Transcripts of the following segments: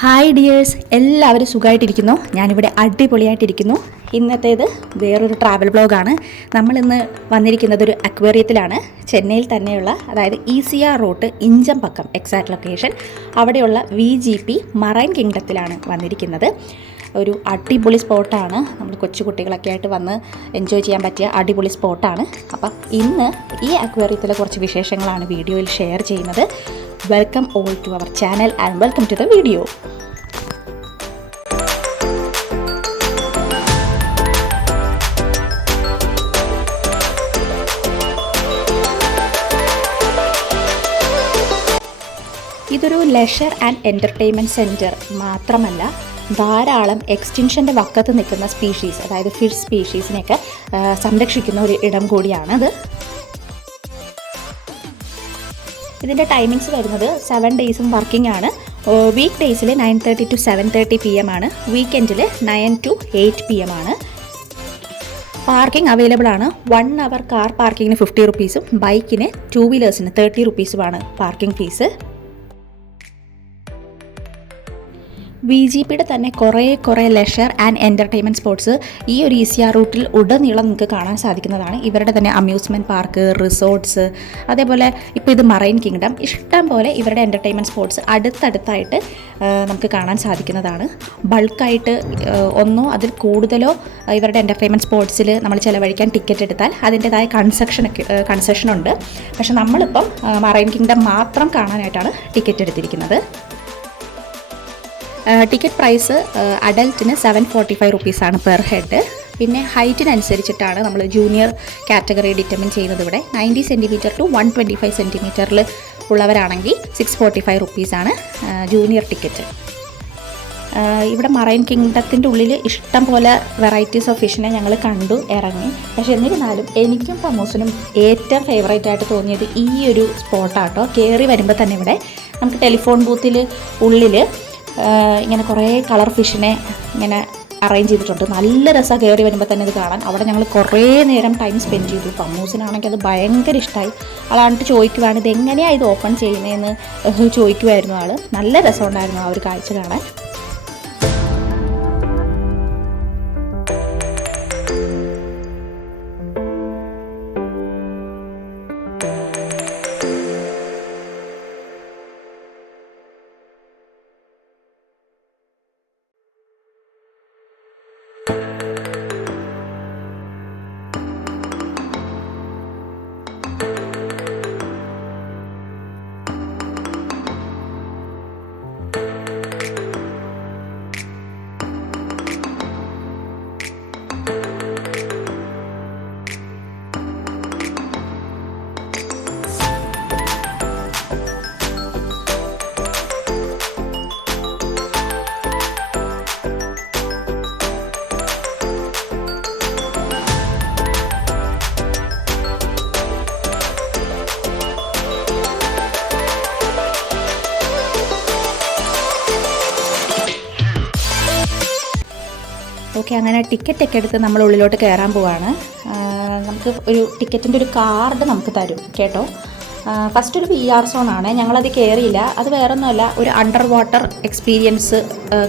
Hi dears, എല്ലാവരും സുഖമായിട്ടിരിക്കുന്നു. ഞാനിവിടെ അടിപൊളിയായിട്ടിരിക്കുന്നു. ഇന്നത്തേത് വേറൊരു ട്രാവൽ ബ്ലോഗാണ്. നമ്മളിന്ന് വന്നിരിക്കുന്നത് ഒരു അക്വേറിയത്തിലാണ്. ചെന്നൈയിൽ തന്നെയുള്ള, അതായത് ECR റൂട്ട് ഇഞ്ചംപക്കം എക്സാക്ട് ലൊക്കേഷൻ, അവിടെയുള്ള VGP മറൈൻ കിങ്ഡത്തിലാണ് വന്നിരിക്കുന്നത്. ഒരു അടിപൊളി സ്പോട്ടാണ്. നമ്മൾ കൊച്ചുകുട്ടികളൊക്കെ ആയിട്ട് വന്ന് എൻജോയ് ചെയ്യാൻ പറ്റിയ അടിപൊളി സ്പോട്ടാണ്. അപ്പം ഇന്ന് ഈ അക്വേറിയത്തിലെ കുറച്ച് വിശേഷങ്ങളാണ് വീഡിയോയിൽ ഷെയർ ചെയ്യുന്നത്. Welcome all to our channel and welcome to the video. ഇതൊരു ലെഷർ ആൻഡ് എൻ്റർടൈൻമെൻറ്റ് സെൻറ്റർ മാത്രമല്ല, ധാരാളം എക്സ്റ്റിൻഷൻ്റെ വക്കത്ത് നിൽക്കുന്ന സ്പീഷീസ്, അതായത് ഫിഷ് സ്പീഷീസിനെയൊക്കെ സംരക്ഷിക്കുന്ന ഒരു ഇടം കൂടിയാണത്. ഇതിൻ്റെ ടൈമിങ്സ് വരുന്നത് 7 ഡേയ്സും വർക്കിംഗ് ആണ്. വീക്ക് ഡേയ്സിൽ 9:30 to 7:30 PM ആണ്. വീക്കെൻഡിൽ 9 to 8 PM ആണ്. പാർക്കിംഗ് അവൈലബിൾ ആണ്. 1 hour കാർ പാർക്കിങ്ങിന് 50 റുപ്പീസും ബൈക്കിന് 2 വീലേഴ്സിന് 30 റുപ്പീസുമാണ് പാർക്കിംഗ് ഫീസ്. VGPയുടെ തന്നെ കുറേ ലെഷർ ആൻഡ് എൻ്റർടൈൻമെൻറ്റ് സ്പോട്ട്സ് ഈ ഒരു ECR റൂട്ടിൽ ഉടനീളം നിങ്ങൾക്ക് കാണാൻ സാധിക്കുന്നതാണ്. ഇവരുടെ തന്നെ അമ്യൂസ്മെൻറ്റ് പാർക്ക്, റിസോർട്ട്സ്, അതേപോലെ ഇപ്പോൾ ഇത് മറൈൻ കിങ്ഡം, ഇഷ്ടം പോലെ ഇവരുടെ എൻ്റർടൈൻമെൻറ്റ് സ്പോട്ട്സ് അടുത്തടുത്തായിട്ട് നമുക്ക് കാണാൻ സാധിക്കുന്നതാണ്. ബൾക്കായിട്ട് ഒന്നോ അതിൽ കൂടുതലോ ഇവരുടെ എൻ്റർടൈൻമെൻറ്റ് സ്പോട്ട്സിൽ നമ്മൾ ചിലവഴിക്കാൻ ടിക്കറ്റ് എടുത്താൽ അതിൻ്റേതായ കൺസെഷനുണ്ട്. പക്ഷേ നമ്മളിപ്പം മറൈൻ കിങ്ഡം മാത്രം കാണാനായിട്ടാണ് ടിക്കറ്റ് എടുത്തിരിക്കുന്നത്. ടിക്കറ്റ് പ്രൈസ് അഡൽറ്റിന് 745 റുപ്പീസാണ് പെർ ഹെഡ്. പിന്നെ ഹൈറ്റിനനുസരിച്ചിട്ടാണ് നമ്മൾ ജൂനിയർ കാറ്റഗറി ഡിറ്റർമിൻ ചെയ്യുന്നത്. ഇവിടെ 90 സെൻറ്റിമീറ്റർ ടു 125 സെൻറ്റിമീറ്ററിൽ ഉള്ളവരാണെങ്കിൽ 645 റുപ്പീസാണ് ജൂനിയർ ടിക്കറ്റ്. ഇവിടെ മറൈൻ കിങ്ഡത്തിൻ്റെ ഉള്ളിൽ ഇഷ്ടം പോലെ വെറൈറ്റീസ് ഓഫ് ഫിഷിനെ ഞങ്ങൾ കണ്ടു ഇറങ്ങി. പക്ഷേ എന്നിരുന്നാലും എനിക്കും പമ്മൂസിനും ഏറ്റവും ഫേവറേറ്റ് ആയിട്ട് തോന്നിയത് ഈ ഒരു സ്പോട്ടാട്ടോ. കയറി വരുമ്പോൾ തന്നെ ഇവിടെ നമുക്ക് ടെലിഫോൺ ബൂത്തിൽ ഉള്ളിൽ ഇങ്ങനെ കുറേ കളർ ഫിഷിനെ ഇങ്ങനെ അറേഞ്ച് ചെയ്തിട്ടുണ്ട്. നല്ല രസമാണ് കയറി വരുമ്പോൾ തന്നെ ഇത് കാണാൻ. അവിടെ ഞങ്ങൾ കുറേ നേരം ടൈം സ്പെൻഡ് ചെയ്തു. പമ്മൂസിനാണെങ്കിൽ അത് ഭയങ്കര ഇഷ്ടമായി. ആളാണ്ട് ചോദിക്കുവാണ് ഇതെങ്ങനെയാണ് ഇത് ഓപ്പൺ ചെയ്യുന്നതെന്ന് ചോദിക്കുമായിരുന്നു ആൾ. നല്ല രസമുണ്ടായിരുന്നു ആ ഒരു കാഴ്ച കാണാൻ. ഓക്കെ, അങ്ങനെ ടിക്കറ്റൊക്കെ എടുത്ത് നമ്മൾ ഉള്ളിലോട്ട് കയറാൻ പോവാണ്. നമുക്ക് ഒരു ടിക്കറ്റിൻ്റെ ഒരു കാർഡ് നമുക്ക് തരും കേട്ടോ. ഫസ്റ്റ് ഒരു VR സോണാണ്. ഞങ്ങളത് കയറിയില്ല. അത് വേറൊന്നുമല്ല, ഒരു അണ്ടർ വാട്ടർ എക്സ്പീരിയൻസ്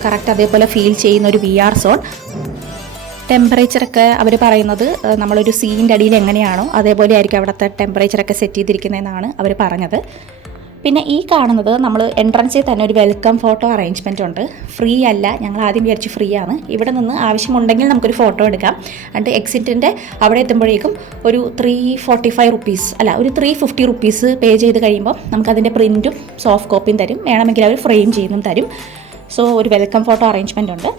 കറക്റ്റ് അതേപോലെ ഫീൽ ചെയ്യുന്ന ഒരു VR സോൺ. ടെമ്പറേച്ചറൊക്കെ അവർ പറയുന്നത് നമ്മളൊരു സീൻ്റെ അടിയിൽ എങ്ങനെയാണോ അതേപോലെ ആയിരിക്കും അവിടുത്തെ ടെമ്പറേച്ചറൊക്കെ സെറ്റ് ചെയ്തിരിക്കുന്നതെന്നാണ് അവർ പറഞ്ഞത്. പിന്നെ ഈ കാണുന്നത് നമ്മൾ എൻട്രൻസിൽ തന്നെ ഒരു വെൽക്കം ഫോട്ടോ അറേഞ്ച്മെൻ്റ് ഉണ്ട്. ഫ്രീ അല്ല, ഞങ്ങൾ ആദ്യം വിചാരിച്ച് ഫ്രീ ആണ്. ഇവിടെ നിന്ന് ആവശ്യമുണ്ടെങ്കിൽ നമുക്കൊരു ഫോട്ടോ എടുക്കാം. എന്നിട്ട് എക്സിറ്റിൻ്റെ അവിടെ എത്തുമ്പോഴേക്കും ഒരു 345 റുപ്പീസ് അല്ല, ഒരു 350 റുപ്പീസ് പേ ചെയ്ത് കഴിയുമ്പോൾ നമുക്കതിൻ്റെ പ്രിൻറ്റും സോഫ്റ്റ് കോപ്പിയും തരും. വേണമെങ്കിൽ അവർ ഫ്രെയിം ചെയ്യുന്നതും തരും. സോ ഒരു വെൽക്കം ഫോട്ടോ അറേഞ്ച്മെൻ്റ് ഉണ്ട്.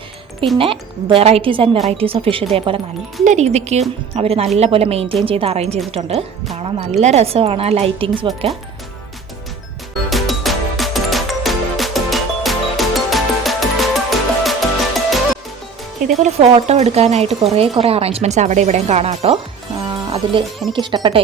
പിന്നെ varieties and varieties of fish ഇതേപോലെ നല്ല രീതിക്ക് അവർ നല്ല പോലെ മെയിൻറ്റെയിൻ ചെയ്ത് അറേഞ്ച് ചെയ്തിട്ടുണ്ട്. കാണാൻ നല്ല രസമാണ് ആ ലൈറ്റിങ്സും ഒക്കെ. ഇതേപോലെ ഫോട്ടോ എടുക്കാനായിട്ട് കുറേ അറേഞ്ച്മെൻറ്റ്സ് അവിടെ ഇവിടെയും കാണാം കേട്ടോ. അതിൽ എനിക്കിഷ്ടപ്പെട്ട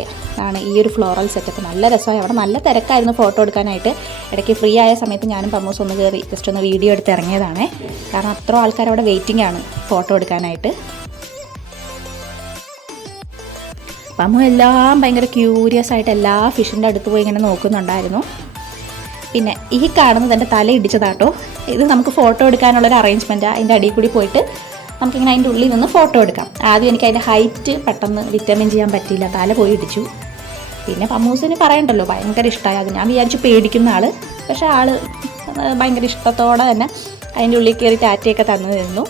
ആണ് ഈ ഒരു ഫ്ലോറൽ സെറ്റപ്പ്. നല്ല രസമായി. അവിടെ നല്ല തിരക്കായിരുന്നു ഫോട്ടോ എടുക്കാനായിട്ട്. ഇടയ്ക്ക് ഫ്രീ ആയ സമയത്ത് ഞാനും പമ്മൂസ് ഒന്ന് കയറി ജസ്റ്റ് ഒന്ന് വീഡിയോ എടുത്ത് ഇറങ്ങിയതാണേ. കാരണം അത്ര ആൾക്കാർ അവിടെ വെയിറ്റിംഗ് ആണ് ഫോട്ടോ എടുക്കാനായിട്ട്. പമ്മു എല്ലാം ഭയങ്കര ക്യൂരിയസ് ആയിട്ട് എല്ലാ ഫിഷിൻ്റെ അടുത്ത് പോയി ഇങ്ങനെ നോക്കുന്നുണ്ടായിരുന്നു. പിന്നെ ഈ കാണുന്നത് എൻ്റെ തല ഇടിച്ചതാട്ടോ. ഇത് നമുക്ക് ഫോട്ടോ എടുക്കാനുള്ളൊരു അറേഞ്ച്മെൻറ്റാണ്. അതിൻ്റെ അടിയിൽ കൂടി പോയിട്ട് നമുക്കിങ്ങനെ അതിൻ്റെ ഉള്ളിൽ നിന്ന് ഫോട്ടോ എടുക്കാം. ആദ്യം എനിക്ക് അതിൻ്റെ ഹൈറ്റ് പെട്ടെന്ന് ഡിറ്റർമിൻ ചെയ്യാൻ പറ്റിയില്ല, തല പോയി ഇടിച്ചു. പിന്നെ പമ്മൂസിന് പറയണ്ടല്ലോ, ഭയങ്കര ഇഷ്ടമായി. അത് ഞാൻ വിചാരിച്ചു പേടിക്കുന്ന ആൾ, പക്ഷേ ആൾ ഭയങ്കര ഇഷ്ടത്തോടെ തന്നെ അതിൻ്റെ ഉള്ളിൽ കയറി ടാറ്റയൊക്കെ തന്നു തന്നു.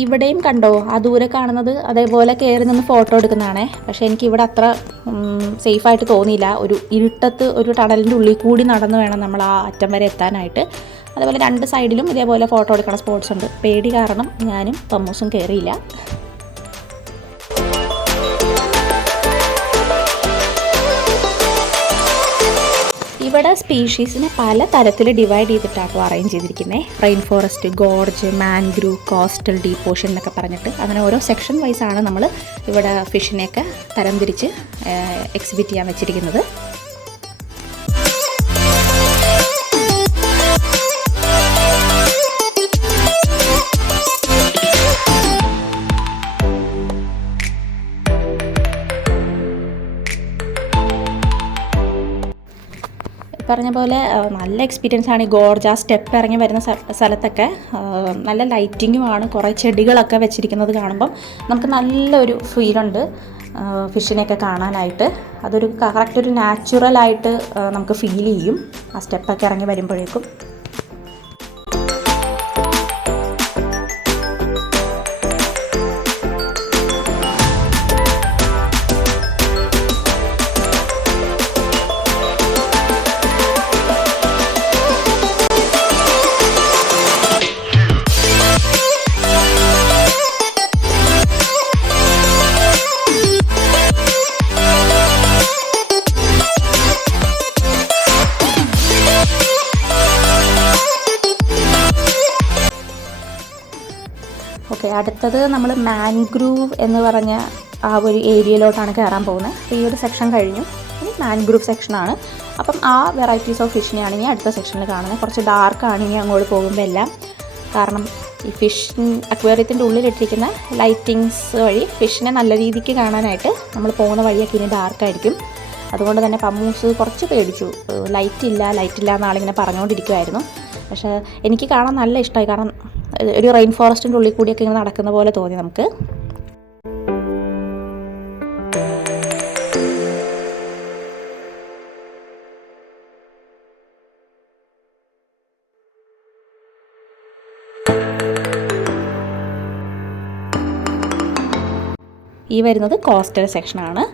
ഇവിടെയും കണ്ടോ, ആ ദൂരെ കാണുന്നത് അതേപോലെ കയറി നിന്ന് ഫോട്ടോ എടുക്കുന്നതാണേ. പക്ഷേ എനിക്കിവിടെ അത്ര സേഫായിട്ട് തോന്നിയില്ല. ഒരു ഇരുട്ടത്ത് ഒരു ടണലിൻ്റെ ഉള്ളിൽ കൂടി നടന്ന് വേണം നമ്മൾ ആ അറ്റം വരെ എത്താനായിട്ട്. അതേപോലെ 2 സൈഡിലും ഇതേപോലെ ഫോട്ടോ എടുക്കണ സ്പോട്ട്സ് ഉണ്ട്. പേടി കാരണം ഞാനും പമ്മൂസും കയറിയില്ല. ഇവിടെ സ്പീഷീസിനെ പല തരത്തിൽ ഡിവൈഡ് ചെയ്തിട്ടാണ് അറേഞ്ച് ചെയ്തിരിക്കുന്നത്. Rain forest, gorge, mangrove, coastal, deep Ocean എന്നൊക്കെ പറഞ്ഞിട്ട് അങ്ങനെ ഓരോ സെക്ഷൻ വൈസാണ് നമ്മൾ ഇവിടെ ഫിഷിനെയൊക്കെ തരംതിരിച്ച് എക്സിബിറ്റ് ചെയ്യാൻ വെച്ചിരിക്കുന്നത്. പറഞ്ഞ പോലെ നല്ല എക്സ്പീരിയൻസ് ആണ്. ഈ ഗോർജ്, ആ സ്റ്റെപ്പ് ഇറങ്ങി വരുന്ന സ്ഥലത്തൊക്കെ നല്ല ലൈറ്റിങ്ങുമാണ്. കുറേ ചെടികളൊക്കെ വെച്ചിരിക്കുന്നത് കാണുമ്പം നമുക്ക് നല്ലൊരു ഫീലുണ്ട് ഫിഷിനെയൊക്കെ കാണാനായിട്ട്. അതൊരു കറക്റ്റ് ഒരു നാച്ചുറലായിട്ട് നമുക്ക് ഫീൽ ചെയ്യും ആ സ്റ്റെപ്പൊക്കെ ഇറങ്ങി വരുമ്പോഴേക്കും. ഓക്കെ, അടുത്തത് നമ്മൾ മാൻഗ്രൂവ് എന്ന് പറഞ്ഞ ആ ഒരു ഏരിയയിലോട്ടാണ് കയറാൻ പോകുന്നത്. അപ്പോൾ ഈ ഒരു സെക്ഷൻ കഴിഞ്ഞു, ഇനി മാൻഗ്രൂവ് സെക്ഷനാണ്. അപ്പം ആ വെറൈറ്റീസ് ഓഫ് ഫിഷിനെയാണ് ഇനി അടുത്ത സെക്ഷനിൽ കാണുന്നത്. കുറച്ച് ഡാർക്കാണ് ഇനി അങ്ങോട്ട് പോകുമ്പോൾ എല്ലാം. കാരണം ഈ ഫിഷ് അക്വേറിയത്തിൻ്റെ ഉള്ളിലിട്ടിരിക്കുന്ന ലൈറ്റിങ്സ് വഴി ഫിഷിനെ നല്ല രീതിക്ക് കാണാനായിട്ട് നമ്മൾ പോകുന്ന വഴിയൊക്കെ ഇനി ഡാർക്കായിരിക്കും. അതുകൊണ്ട് തന്നെ പമ്മൂസ് കുറച്ച് പേടിച്ചു. ലൈറ്റില്ല എന്നാളിങ്ങനെ പറഞ്ഞുകൊണ്ടിരിക്കുമായിരുന്നു. പക്ഷേ എനിക്ക് കാണാൻ നല്ല ഇഷ്ടമായി. കാരണം ഒരു റെയിൻ ഫോറസ്റ്റിൻ്റെ ഉള്ളിൽ കൂടിയൊക്കെ ഇങ്ങനെ നടക്കുന്ന പോലെ തോന്നി നമുക്ക്. ഈ വരുന്നത് കോസ്റ്റൽ സെക്ഷനാണ്.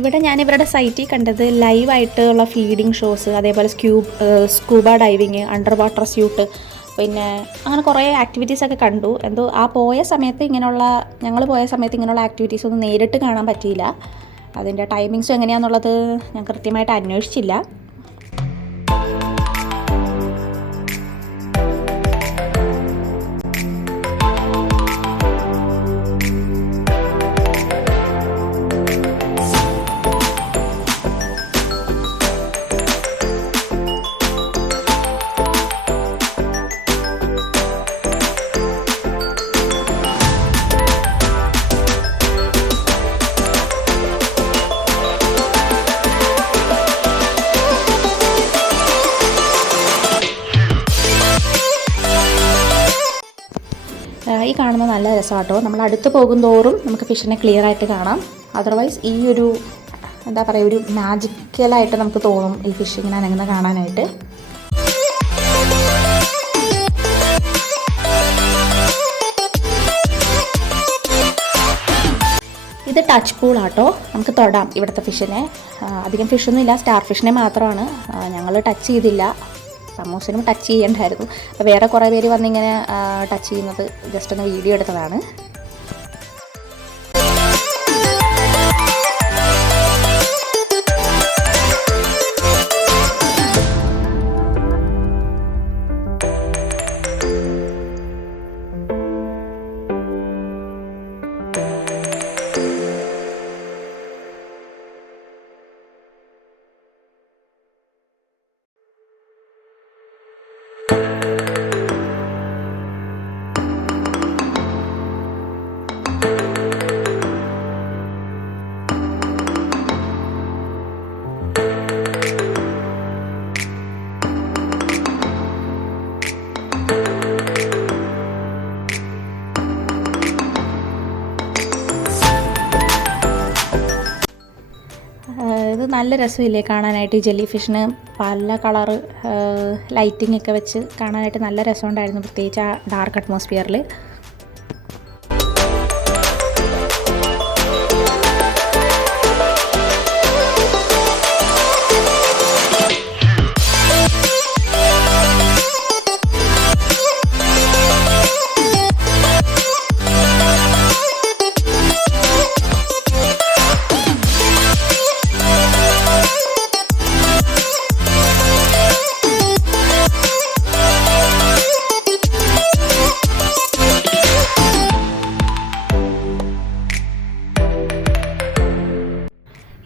ഇവിടെ ഞാനിവരുടെ സൈറ്റിൽ കണ്ടത് ലൈവായിട്ടുള്ള ഫീഡിങ് ഷോസ്, അതേപോലെ scuba diving, underwater suit, പിന്നെ അങ്ങനെ കുറേ ആക്ടിവിറ്റീസൊക്കെ കണ്ടു. എന്തോ ഞങ്ങൾ പോയ സമയത്ത് ഇങ്ങനെയുള്ള ആക്ടിവിറ്റീസ് ഒന്നും നേരിട്ട് കാണാൻ പറ്റിയില്ല. അതിൻ്റെ ടൈമിങ്സും എങ്ങനെയാണെന്നുള്ളത് ഞാൻ കൃത്യമായിട്ട് അന്വേഷിച്ചില്ല. നല്ല രസമാട്ടോ. നമ്മൾ അടുത്ത് പോകും തോറും നമുക്ക് ഫിഷിനെ ക്ലിയർ ആയിട്ട് കാണാം. അതർവൈസ് ഈ ഒരു എന്താ പറയുക, ഒരു മാജിക്കലായിട്ട് നമുക്ക് തോന്നും ഈ ഫിഷ് ഇങ്ങനെ അനങ്ങുന്ന കാണാനായിട്ട്. ഇത് ടച്ച് പൂളാട്ടോ, നമുക്ക് തൊടാം ഇവിടുത്തെ ഫിഷിനെ. അധികം ഫിഷൊന്നും ഇല്ല, സ്റ്റാർ ഫിഷിനെ മാത്രമാണ്. ഞങ്ങൾ ടച്ച് ചെയ്തില്ല, സമൂസിനും ടച്ച് ചെയ്യണ്ടായിരുന്നു. അപ്പോൾ വേറെ കുറേ പേര് വന്നിങ്ങനെ ടച്ച് ചെയ്യുന്നത് ജസ്റ്റ് ഒന്ന് വീഡിയോ എടുത്തതാണ്. ഇത് നല്ല രസമില്ലേ കാണാനായിട്ട്. ഈ ജെല്ലി ഫിഷിന് പല കളറ് ലൈറ്റിംഗ് ഒക്കെ വെച്ച് കാണാനായിട്ട് നല്ല രസമുണ്ടായിരുന്നു, പ്രത്യേകിച്ച് ആ ഡാർക്ക് അറ്റ്മോസ്ഫിയറിൽ.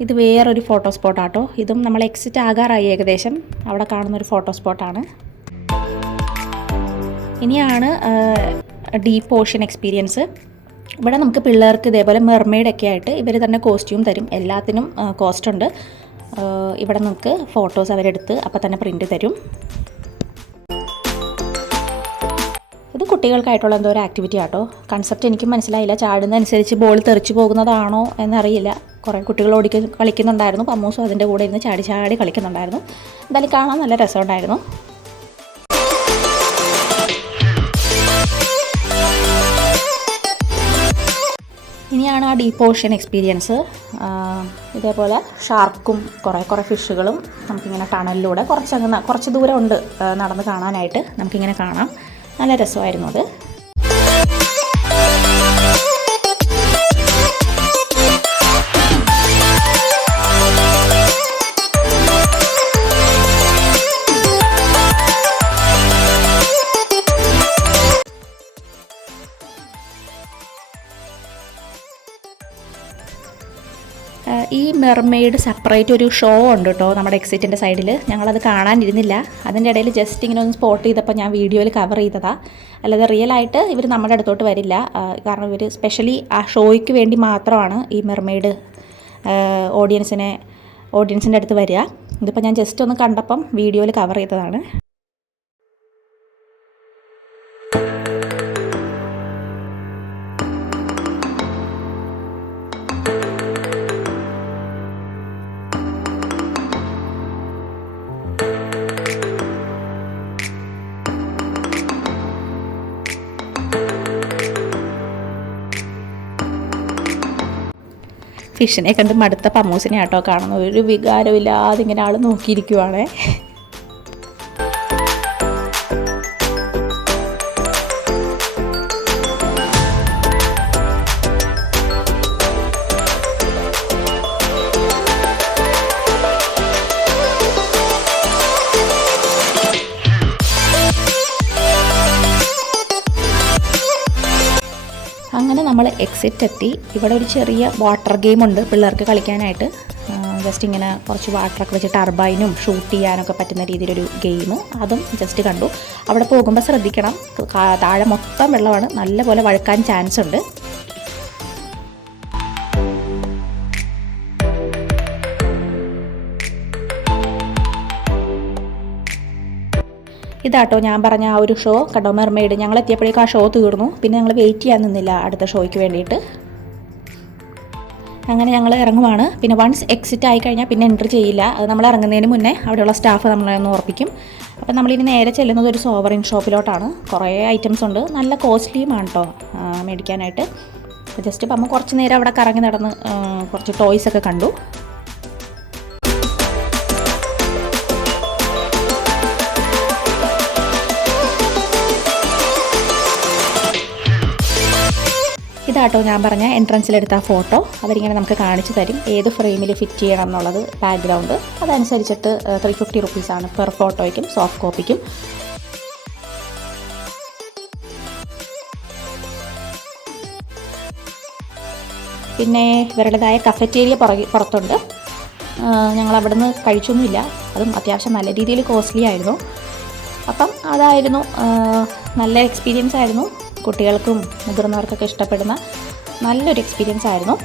ഇത് വേറൊരു ഫോട്ടോ സ്പോട്ടാട്ടോ. ഇതും നമ്മൾ എക്സിറ്റ് ആകാറായി ഏകദേശം. അവിടെ കാണുന്നൊരു ഫോട്ടോ സ്പോട്ടാണ്. ഇനിയാണ് ഡീപ്പ് ഓഷൻ എക്സ്പീരിയൻസ്. ഇവിടെ നമുക്ക് പിള്ളേർക്ക് ഇതേപോലെ മെർമെയ്ഡൊക്കെ ആയിട്ട് ഇവർ തന്നെ കോസ്റ്റ്യൂം തരും. എല്ലാത്തിനും കോസ്റ്റ് ഉണ്ട്. ഇവിടെ നമുക്ക് ഫോട്ടോസ് അവരെടുത്ത് അപ്പം തന്നെ പ്രിൻ്റ് തരും. ഇത് കുട്ടികൾക്കായിട്ടുള്ള എന്തോ ഒരു ആക്ടിവിറ്റി ആട്ടോ. കൺസെപ്റ്റ് എനിക്കും മനസ്സിലായില്ല. ചാടുന്നതനുസരിച്ച് ബോൾ തെറിച്ച് പോകുന്നതാണോ എന്നറിയില്ല. കുറേ കുട്ടികൾ കളിക്കുന്നുണ്ടായിരുന്നു. പമ്മൂസും അതിൻ്റെ കൂടെ ഇരുന്ന് ചാടി ചാടി കളിക്കുന്നുണ്ടായിരുന്നു. എന്തായാലും കാണാൻ നല്ല രസമുണ്ടായിരുന്നു. ഇനിയാണ് ആ ഡീപ്പ് ഓഷൻ എക്സ്പീരിയൻസ്. ഇതേപോലെ ഷാർക്കും കുറേ ഫിഷുകളും നമുക്കിങ്ങനെ ടണലിലൂടെ കുറച്ച് ദൂരം ഉണ്ട് നടന്ന് കാണാനായിട്ട്. നമുക്കിങ്ങനെ കാണാം. നല്ല രസമായിരുന്നു അത്. ഈ മെർമെയ്ഡ് സെപ്പറേറ്റ് ഒരു ഷോ ഉണ്ട് കേട്ടോ നമ്മുടെ എക്സിറ്റിൻ്റെ സൈഡിൽ. ഞങ്ങളത് കാണാനിരുന്നില്ല. അതിൻ്റെ ഇടയിൽ ജസ്റ്റ് ഇങ്ങനെ ഒന്ന് സ്പോട്ട് ചെയ്തപ്പോൾ ഞാൻ വീഡിയോയിൽ കവർ ചെയ്തതാണ്. അല്ലാതെ റിയലായിട്ട് ഇവർ നമ്മുടെ അടുത്തോട്ട് വരില്ല. കാരണം ഇവർ സ്പെഷ്യലി ആ ഷോയ്ക്ക് വേണ്ടി മാത്രമാണ് ഈ മെർമെയ്ഡ് ഓഡിയൻസിൻ്റെ അടുത്ത് വരിക. ഇതിപ്പോൾ ഞാൻ ജസ്റ്റ് ഒന്ന് കണ്ടപ്പം വീഡിയോയിൽ കവർ ചെയ്തതാണ്. ഫിഷിനെ കണ്ട് മടുത്ത പമ്മൂസിനെ ആട്ടോ കാണുന്നു. ഒരു വികാരമില്ലാതെ ഇങ്ങനെ ആൾ നോക്കിയിരിക്കുവാണേ. അങ്ങനെ നമ്മൾ എക്സിറ്റ് എത്തി. ഇവിടെ ഒരു ചെറിയ വാട്ടർ ഗെയിമുണ്ട് പിള്ളേർക്ക് കളിക്കാനായിട്ട്. ജസ്റ്റ് ഇങ്ങനെ കുറച്ച് വാട്ടറൊക്കെ വെച്ച് ടർബൈനും ഷൂട്ട് ചെയ്യാനൊക്കെ പറ്റുന്ന രീതിയിലൊരു ഗെയിം. അതും ജസ്റ്റ് കണ്ടു. അവിടെ പോകുമ്പോൾ ശ്രദ്ധിക്കണം, താഴെ മൊത്തം വെള്ളമാണ്. നല്ലപോലെ വഴുക്കാൻ ചാൻസ് ഉണ്ട്. ഇതാട്ടോ ഞാൻ പറഞ്ഞ ആ ഒരു ഷോ കണ്ടോ, മെർമെയ്ഡ്. ഞങ്ങൾ എത്തിയപ്പോഴേക്കും ആ ഷോ തീർന്നു. പിന്നെ ഞങ്ങൾ വെയിറ്റ് ചെയ്യാൻ നിന്നില്ല അടുത്ത ഷോയ്ക്ക് വേണ്ടിയിട്ട്. അങ്ങനെ ഞങ്ങൾ ഇറങ്ങുവാണ്. പിന്നെ വൺസ് എക്സിറ്റ് ആയി കഴിഞ്ഞാൽ പിന്നെ എൻട്രി ചെയ്യില്ല. അത് നമ്മൾ ഇറങ്ങുന്നതിന് മുന്നേ അവിടെയുള്ള സ്റ്റാഫ് നമ്മളെ ഒന്ന് ഉറപ്പിക്കും. അപ്പം നമ്മളിനി നേരെ ചെല്ലുന്നത് ഒരു സോവറിൻ ഷോപ്പിലോട്ടാണ്. കുറേ ഐറ്റംസ് ഉണ്ട്, നല്ല കോസ്റ്റ്ലിയുമാണ് കേട്ടോ മേടിക്കാനായിട്ട്. ജസ്റ്റ് ഇപ്പം നമ്മൾ കുറച്ച് നേരം അവിടെ കറങ്ങി നടന്ന് കുറച്ച് ടോയ്സൊക്കെ കണ്ടു. ഇതാട്ടോ ഞാൻ പറഞ്ഞ എൻട്രൻസിലെടുത്ത ഫോട്ടോ. അവരിങ്ങനെ നമുക്ക് കാണിച്ചു തരും ഏത് ഫ്രെയിമിൽ ഫിറ്റ് ചെയ്യണം എന്നുള്ളത്, ബാക്ക്ഗ്രൗണ്ട്. അതനുസരിച്ചിട്ട് 350 റുപ്പീസാണ് പെർ ഫോട്ടോയ്ക്കും സോഫ്റ്റ് കോപ്പിക്കും. പിന്നെ ഇവരുടേതായ കഫറ്റേരിയ പുറത്തുണ്ട്. ഞങ്ങൾ അവിടെ നിന്ന് കഴിച്ചൊന്നുമില്ല. അതും അത്യാവശ്യം നല്ല രീതിയിൽ കോസ്റ്റ്ലി ആയിരുന്നു. അപ്പം അതായിരുന്നു നല്ല എക്സ്പീരിയൻസ് ആയിരുന്നു. കുട്ടികൾക്കും മുതിർന്നവർക്കൊക്കെ ഇഷ്ടപ്പെടുന്ന നല്ലൊരു എക്സ്പീരിയൻസ് ആയിരുന്നു.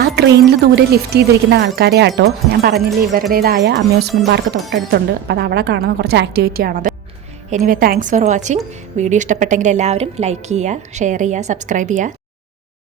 ആ ട്രെയിനിൽ ദൂരെ ലിഫ്റ്റ് ചെയ്തിരിക്കുന്ന ആൾക്കാരെ ആട്ടോ ഞാൻ പറഞ്ഞില്ലേ, ഇവരുടേതായ അമ്യൂസ്മെൻറ്റ് പാർക്ക് തൊട്ടടുത്തുണ്ട്. അപ്പോൾ അത് അവിടെ കാണുന്ന കുറച്ച് ആക്ടിവിറ്റി ആണത്. Anyway thanks for watching. Video ഇഷ്ടപ്പെട്ടെങ്കിൽ എല്ലാവരും ലൈക്ക് ചെയ്യുക, ഷെയർ ചെയ്യുക, സബ്സ്ക്രൈബ് ചെയ്യുക.